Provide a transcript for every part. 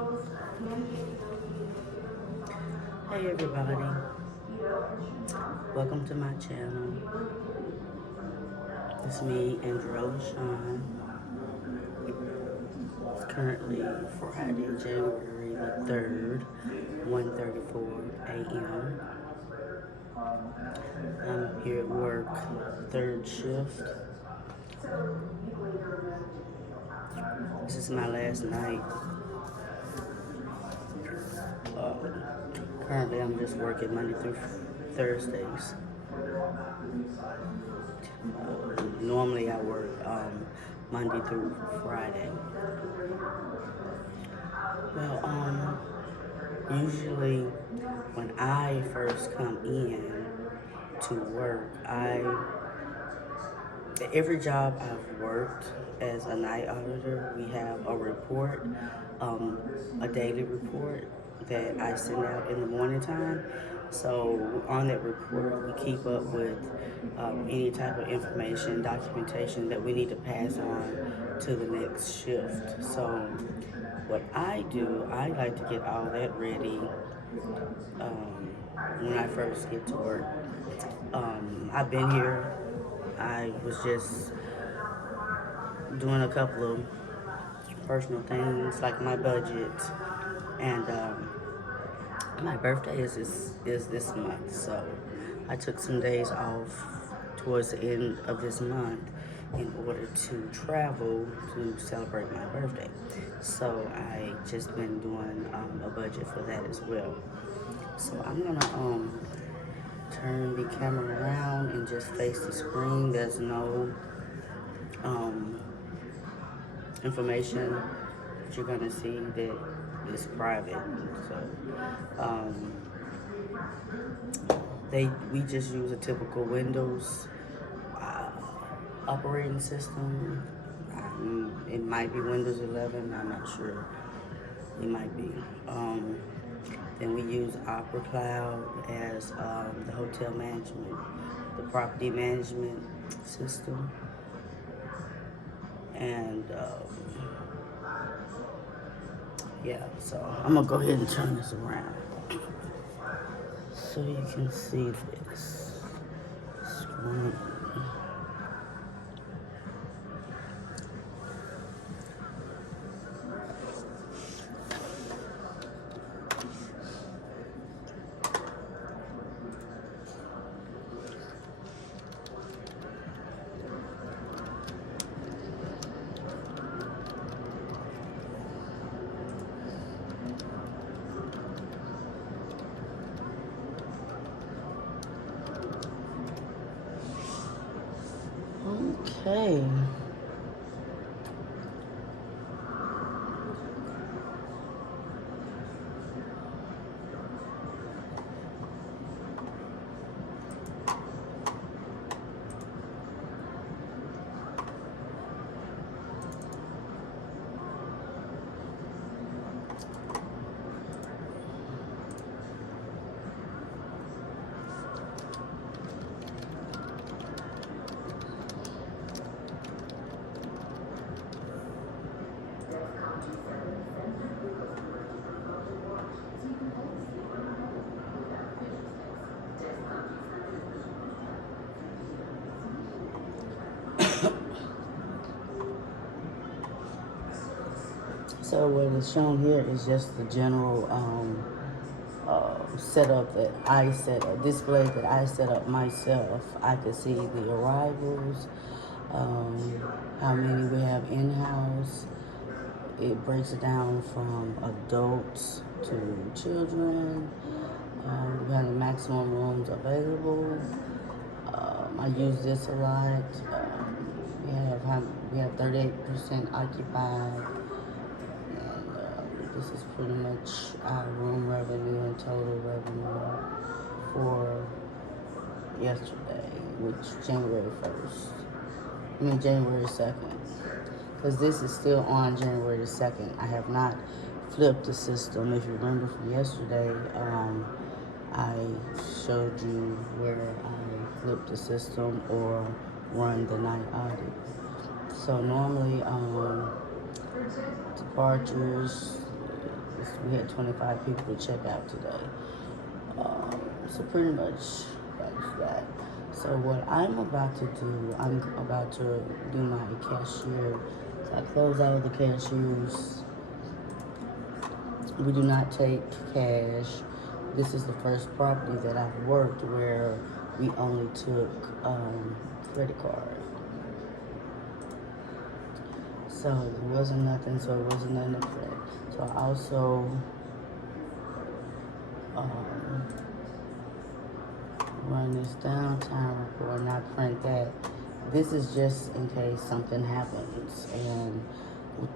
Hey everybody, welcome to my channel. It's me, Andrew Sean. It's currently Friday, January the 3rd, 1:34 a.m. I'm here at work, third shift. This is my last night. Currently, I'm just working Monday through Thursdays. Normally, I work Monday through Friday. Well, usually when I first come in to work, every job I've worked as a night auditor, we have a report, a daily report that I send out in the morning time. So on that report, we keep up with any type of information, documentation that we need to pass on to the next shift. So what I do, I like to get all that ready when I first get to work. I've been here. I was just doing a couple of personal things like my budget, and my birthday is this month, so I took some days off towards the end of this month in order to travel to celebrate my birthday. So I just been doing a budget for that as well. So I'm gonna turn the camera around and just face the screen. There's no information that you're gonna see that is private. So we just use a typical Windows operating system. It might be Windows 11. I'm not sure. It might be. Then we use Opera Cloud as the hotel management, the property management system, and yeah. So I'm gonna go ahead and turn this around so you can see this screen. Okay. So what is shown here is just the general setup that I set up, display that I set up myself. I could see the arrivals, how many we have in-house. It breaks it down from adults to children. We have the maximum rooms available. I use this a lot. We have 38% occupied. This is pretty much our room revenue and total revenue for yesterday, which January 2nd. Because this is still on January 2nd. I have not flipped the system. If you remember from yesterday, I showed you where I flipped the system or run the night audit. So normally, departures, We had 25 people to check out today. So pretty much that's that. So what I'm about to do, I'm about to do my cashier. So I close out the cashiers. We do not take cash. This is the first property that I've worked where we only took credit card. So it wasn't nothing. So it wasn't nothing to credit. So I also run this downtown report and I print that. This is just in case something happens and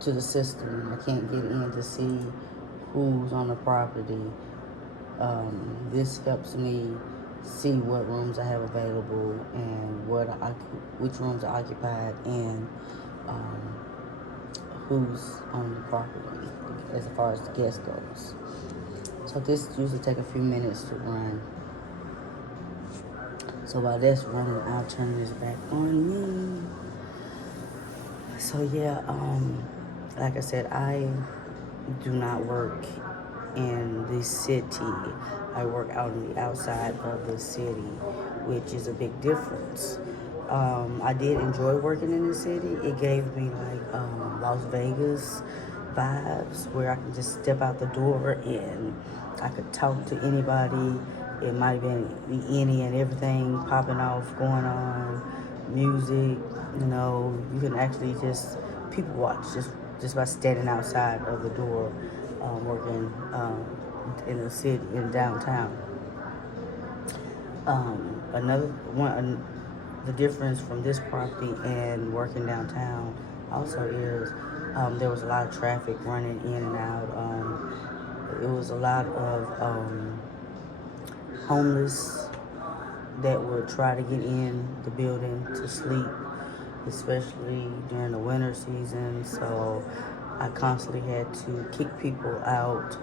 to the system. I can't get in to see who's on the property. This helps me see what rooms I have available and which rooms are occupied and who's on the property as far as the guest goes. So this usually take a few minutes to run. So while that's running, I'll turn this back on me. So yeah, like I said, I do not work in the city. I work out on the outside of the city, which is a big difference. I did enjoy working in the city. It gave me like Las Vegas vibes where I could just step out the door and I could talk to anybody. It might have been any and everything popping off, going on, music, you can actually just people watch just by standing outside of the door, working in the city, in downtown. Another one, the difference from this property and working downtown also is there was a lot of traffic running in and out. It was a lot of homeless that would try to get in the building to sleep, especially during the winter season. So I constantly had to kick people out.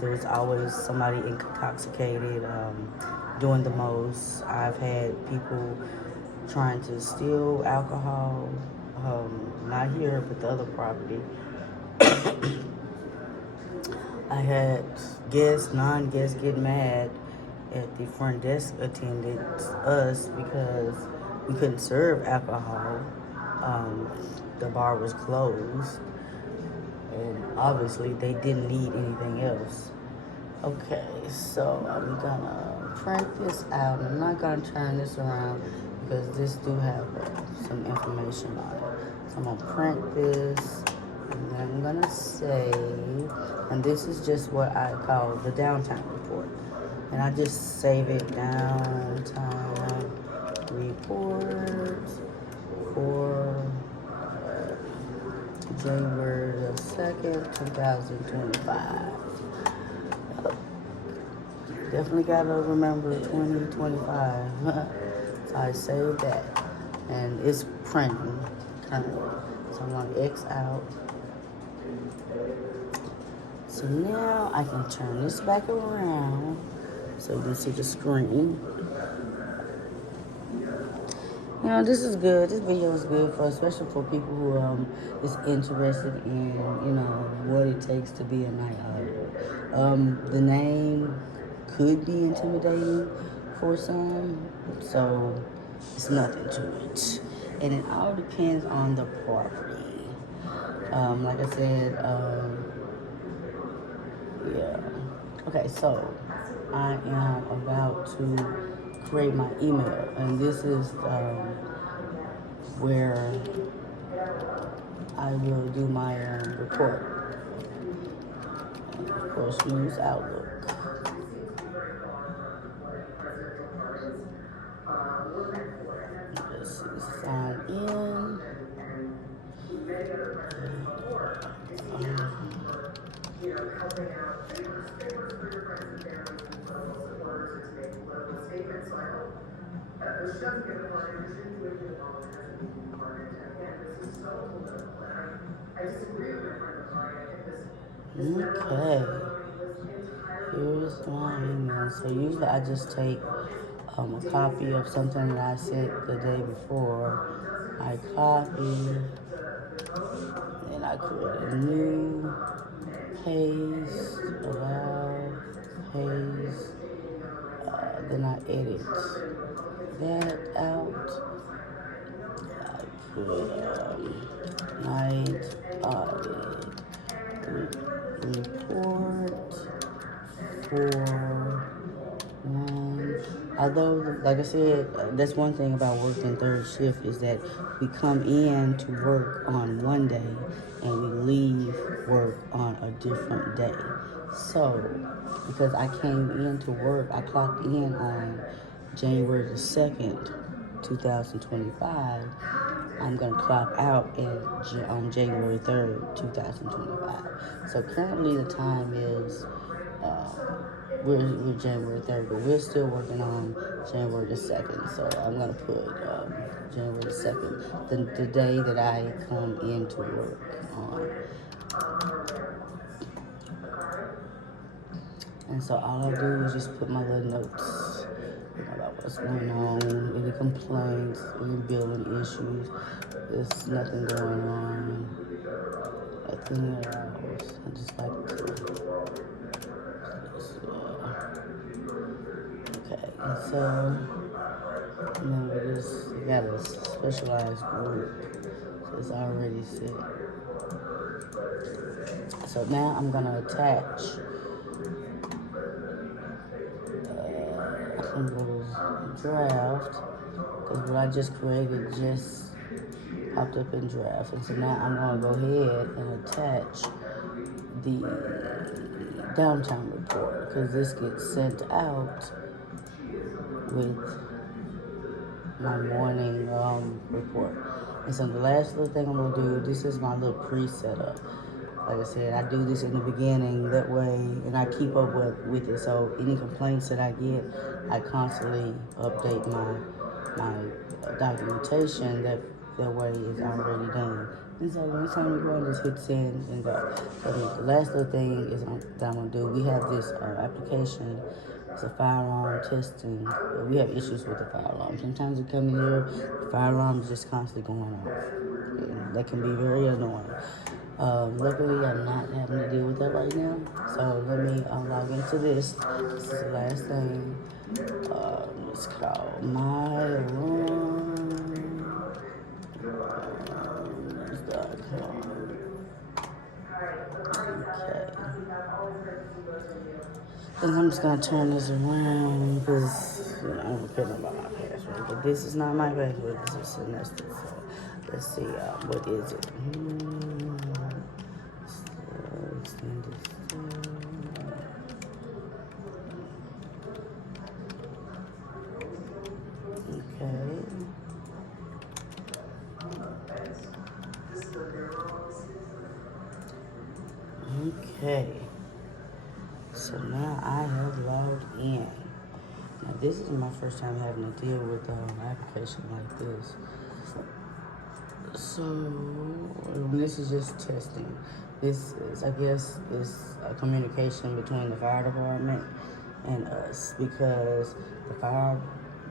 There was always somebody intoxicated, doing the most. I've had people trying to steal alcohol, not here, but the other property. I had guests, non-guests get mad at the front desk attendants, us, because we couldn't serve alcohol. The bar was closed, and obviously they didn't need anything else. Okay, so I'm gonna print this out. I'm not gonna turn this around because this do have some information on it. So I'm gonna print this, and then I'm gonna save. And this is just what I call the downtown report. And I just save it downtown report for January the 2nd, 2025. Definitely gotta remember 2025. So I saved that. And it's printing currently. So I'm gonna X out. So now I can turn this back around so you can see the screen. This is good. This video is good especially for people who is interested in, what it takes to be a night auditor. The name could be intimidating for some, so it's nothing to it. And it all depends on the property. Like I said, yeah. Okay, so I am about to create my email, and this is where I will do my report. And of course, use Outlook. Let's see, sign in. Helping out favors for your friends and family and social supporters to make political statements. So I hope this doesn't get important. This is really the volunteers and being part of it. And again, this is so political. And I disagree with my friend of mine. I think this okay. Here's my email. So usually I just take a copy of something that I sent the day before. I copy, and I create a new paste, allow, paste, then I edit that out. I put night audit report for one. Although, like I said, that's one thing about working third shift is that we come in to work on one day and we leave work on a different day. So, because I came into work, I clocked in on January the 2nd, 2025. I'm going to clock out on January 3rd, 2025. So currently the time is we're January 3rd, but we're still working on January the 2nd. So I'm going to put January the 2nd, the day that I come into work on. And so all I do is just put my little notes about what's going on, any complaints, any billing issues. There's nothing going on. Nothing else. I just like to. Okay, and so then we just got a specialized group. So it's already set. So now I'm gonna attach. I'm gonna draft because what I just created just popped up in draft, and so now I'm gonna go ahead and attach the downtime report because this gets sent out with my morning report. And so the last little thing I'm gonna do, this is my little pre-setup. Like I said, I do this in the beginning, that way, and I keep up with it. So any complaints that I get, I constantly update my documentation. That way it's already done. And so when it's time to go, I just hit send and go. So the last little thing is that I'm gonna do. We have this application. It's a fire alarm testing. We have issues with the fire alarm. Sometimes we come in here, the fire alarm is just constantly going off. And that can be very annoying. Luckily, I'm not having to deal with that right now. So let me log into this. This is the last thing. It's called My Alarm. Okay. And I'm just gonna turn this around because I'm forgetting about my password. But this is not my password. This is semester. So let's see. What is it? Extended. Okay. Okay. So now I have logged in. Now this is my first time having to deal with an application like this. So this is just testing. This is, I guess, is a communication between the fire department and us because the fire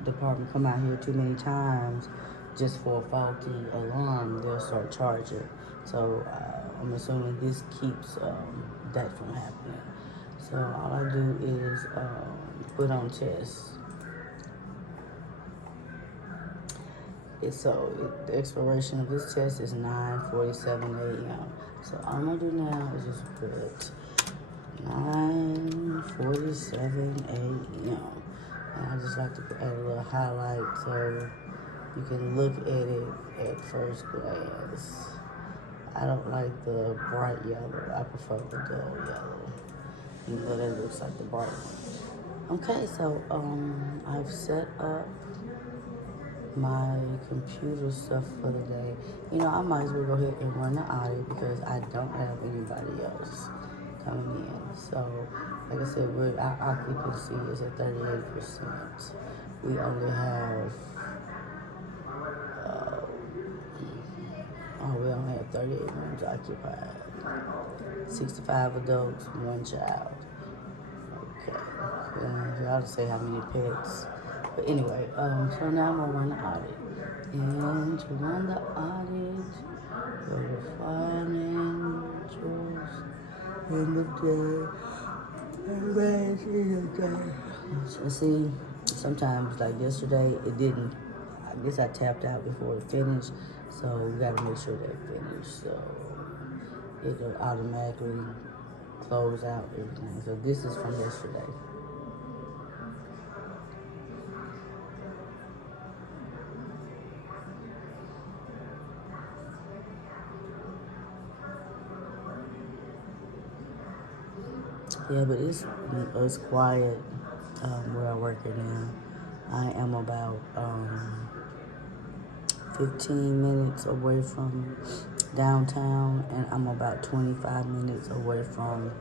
department come out here too many times just for a faulty alarm, they'll start charging. So I'm assuming this keeps that from happening. So all I do is put on test. The expiration of this test is 9:47 a.m. So all I'm gonna do now is just put 9:47 a.m. And I just like to add a little highlight so you can look at it at first glance. I don't like the bright yellow. I prefer the dull yellow. Even though that looks like the bright one. Okay, so I've set up my computer stuff for the day. I might as well go ahead and run the audit because I don't have anybody else coming in. So, like I said, our occupancy is at 38%. We only have, we only have 38 rooms occupied. 65 adults, 1 child. Okay, y'all to say how many pets. But anyway, so now I'm gonna run the audit. And to run the audit, go to financials, end of day. Everybody's end of day. So see, sometimes like yesterday, it didn't. I guess I tapped out before it finished, so we gotta make sure that it finished. So it'll automatically close out everything. So this is from yesterday. Yeah, but it's quiet where I work at now. I am about 15 minutes away from downtown, and I'm about 25 minutes away from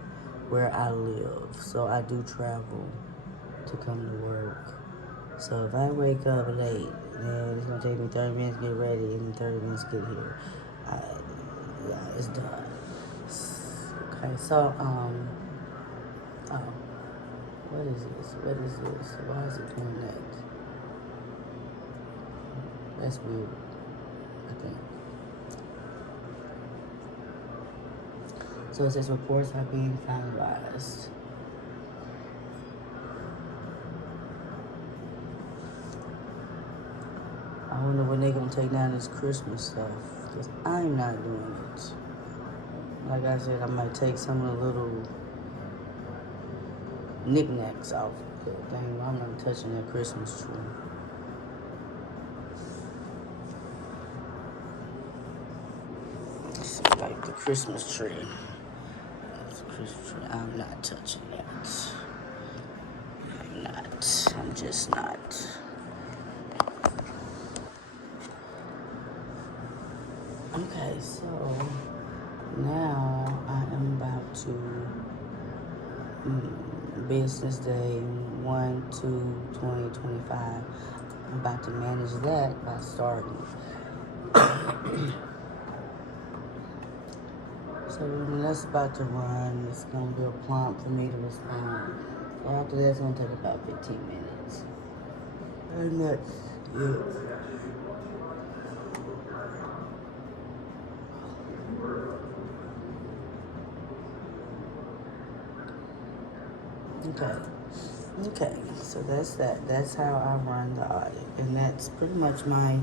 where I live. So I do travel to come to work. So if I wake up late, then it's gonna take me 30 minutes to get ready and 30 minutes to get here. Yeah, it's done. Okay, so oh, what is this? What is this? Why is it doing that? That's weird, I think. So it says reports are being finalized. I wonder when they're gonna take down this Christmas stuff, because I'm not doing it. Like I said, I might take some of the little knickknacks off the thing. I'm not touching that Christmas tree. It's like the Christmas tree. That's the Christmas tree. I'm not touching that. I'm not. I'm just not. Okay, so now I am about to business day 1/2/2025. I'm about to manage that by starting. So when that's about to run, it's gonna be a prompt for me to respond. So after that, it's gonna take about 15 minutes. And that's it. Okay, so that's that. That's how I run the audit, and that's pretty much my